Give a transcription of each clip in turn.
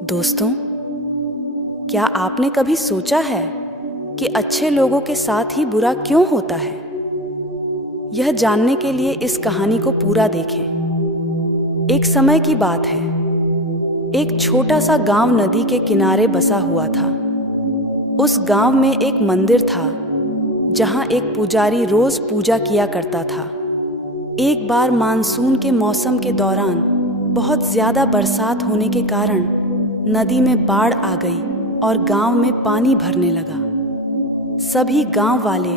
दोस्तों, क्या आपने कभी सोचा है कि अच्छे लोगों के साथ ही बुरा क्यों होता है? यह जानने के लिए इस कहानी को पूरा देखें। एक समय की बात है। एक छोटा सा गांव नदी के किनारे बसा हुआ था। उस गांव में एक मंदिर था जहां एक पुजारी रोज पूजा किया करता था। एक बार मानसून के मौसम के दौरान बहुत ज्यादा बरसात होने के कारण नदी में बाढ़ आ गई और गांव में पानी भरने लगा। सभी गांव वाले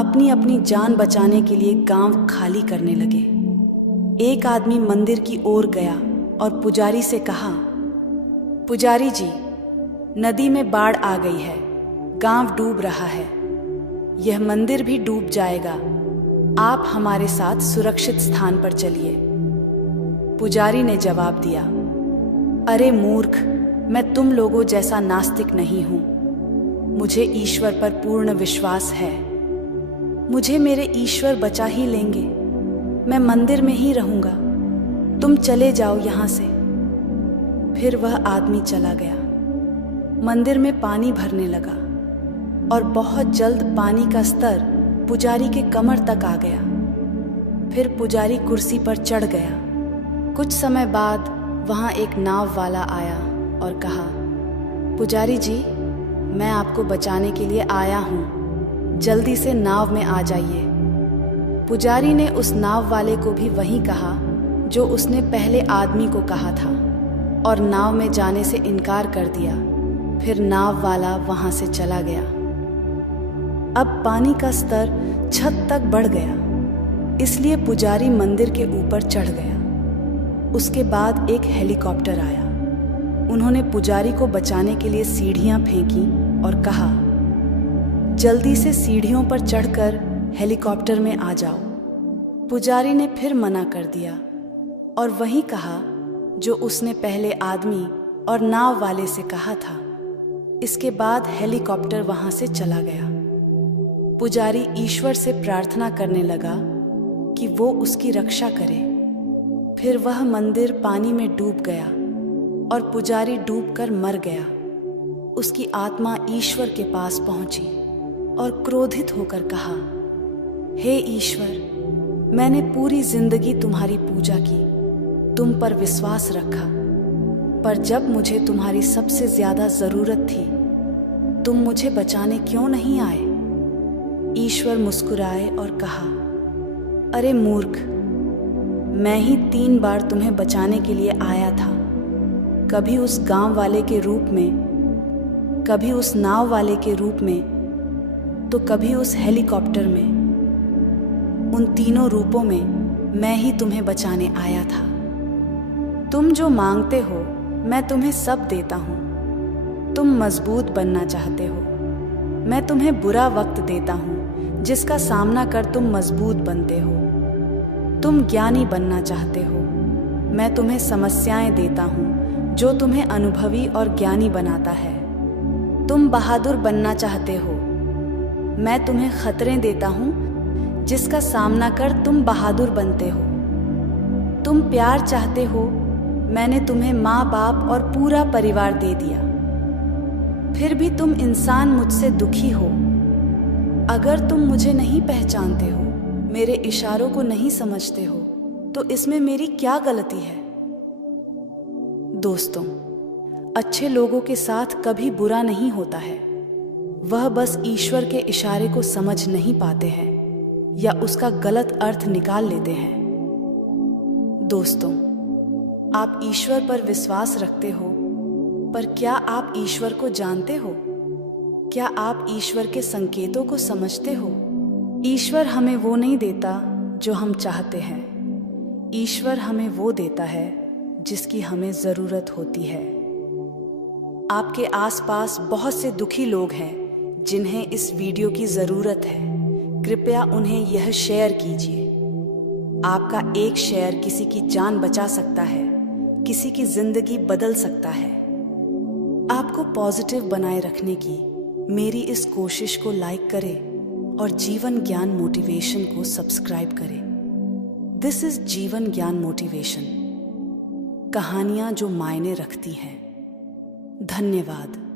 अपनी अपनी जान बचाने के लिए गांव खाली करने लगे। एक आदमी मंदिर की ओर गया और पुजारी से कहा, पुजारी जी, नदी में बाढ़ आ गई है, गांव डूब रहा है, यह मंदिर भी डूब जाएगा, आप हमारे साथ सुरक्षित स्थान पर चलिए। पुजारी ने जवाब दिया, अरे मूर्ख, मैं तुम लोगों जैसा नास्तिक नहीं हूं। मुझे ईश्वर पर पूर्ण विश्वास है। मुझे मेरे ईश्वर बचा ही लेंगे। मैं मंदिर में ही रहूंगा। तुम चले जाओ यहां से। फिर वह आदमी चला गया। मंदिर में पानी भरने लगा और बहुत जल्द पानी का स्तर पुजारी के कमर तक आ गया। फिर पुजारी कुर्सी पर चढ़ गया। कुछ समय बाद वहां एक नाव वाला आया और कहा, पुजारी जी, मैं आपको बचाने के लिए आया हूं, जल्दी से नाव में आ जाइए। पुजारी ने उस नाव वाले को भी वही कहा जो उसने पहले आदमी को कहा था और नाव में जाने से इनकार कर दिया। फिर नाव वाला वहां से चला गया। अब पानी का स्तर छत तक बढ़ गया, इसलिए पुजारी मंदिर के ऊपर चढ़ गया। उसके बाद एक हेलीकॉप्टर आया। उन्होंने पुजारी को बचाने के लिए सीढ़ियां फेंकी और कहा, जल्दी से सीढ़ियों पर चढ़कर हेलीकॉप्टर में आ जाओ। पुजारी ने फिर मना कर दिया और वही कहा जो उसने पहले आदमी और नाव वाले से कहा था। इसके बाद हेलीकॉप्टर वहां से चला गया। पुजारी ईश्वर से प्रार्थना करने लगा कि वो उसकी रक्षा करे। फिर वह मंदिर पानी में डूब गया और पुजारी डूबकर मर गया। उसकी आत्मा ईश्वर के पास पहुंची और क्रोधित होकर कहा, हे ईश्वर, मैंने पूरी जिंदगी तुम्हारी पूजा की, तुम पर विश्वास रखा, पर जब मुझे तुम्हारी सबसे ज्यादा जरूरत थी, तुम मुझे बचाने क्यों नहीं आए? ईश्वर मुस्कुराए और कहा, अरे मूर्ख, मैं ही 3 बार तुम्हें बचाने के लिए आया था। कभी उस गांव वाले के रूप में, कभी उस नाव वाले के रूप में, तो कभी उस हेलीकॉप्टर में। उन तीनों रूपों में मैं ही तुम्हें बचाने आया था। तुम जो मांगते हो मैं तुम्हें सब देता हूं। तुम मजबूत बनना चाहते हो, मैं तुम्हें बुरा वक्त देता हूं जिसका सामना कर तुम मजबूत बनते हो। तुम ज्ञानी बनना चाहते हो, मैं तुम्हें समस्याएं देता हूं जो तुम्हें अनुभवी और ज्ञानी बनाता है। तुम बहादुर बनना चाहते हो, मैं तुम्हें खतरे देता हूं जिसका सामना कर तुम बहादुर बनते हो। तुम प्यार चाहते हो, मैंने तुम्हें माँ बाप और पूरा परिवार दे दिया। फिर भी तुम इंसान मुझसे दुखी हो। अगर तुम मुझे नहीं पहचानते हो, मेरे इशारों को नहीं समझते हो, तो इसमें मेरी क्या गलती है? दोस्तों, अच्छे लोगों के साथ कभी बुरा नहीं होता है। वह बस ईश्वर के इशारे को समझ नहीं पाते हैं या उसका गलत अर्थ निकाल लेते हैं। दोस्तों, आप ईश्वर पर विश्वास रखते हो, पर क्या आप ईश्वर को जानते हो? क्या आप ईश्वर के संकेतों को समझते हो? ईश्वर हमें वो नहीं देता जो हम चाहते हैं। ईश्वर हमें वो देता है जिसकी हमें जरूरत होती है। आपके आसपास बहुत से दुखी लोग हैं जिन्हें इस वीडियो की जरूरत है। कृपया उन्हें यह शेयर कीजिए। आपका एक शेयर किसी की जान बचा सकता है, किसी की जिंदगी बदल सकता है। आपको पॉजिटिव बनाए रखने की मेरी इस कोशिश को लाइक करें और जीवन ज्ञान मोटिवेशन को सब्सक्राइब करें। दिस इज जीवन ज्ञान मोटिवेशन, कहानियां जो मायने रखती हैं। धन्यवाद।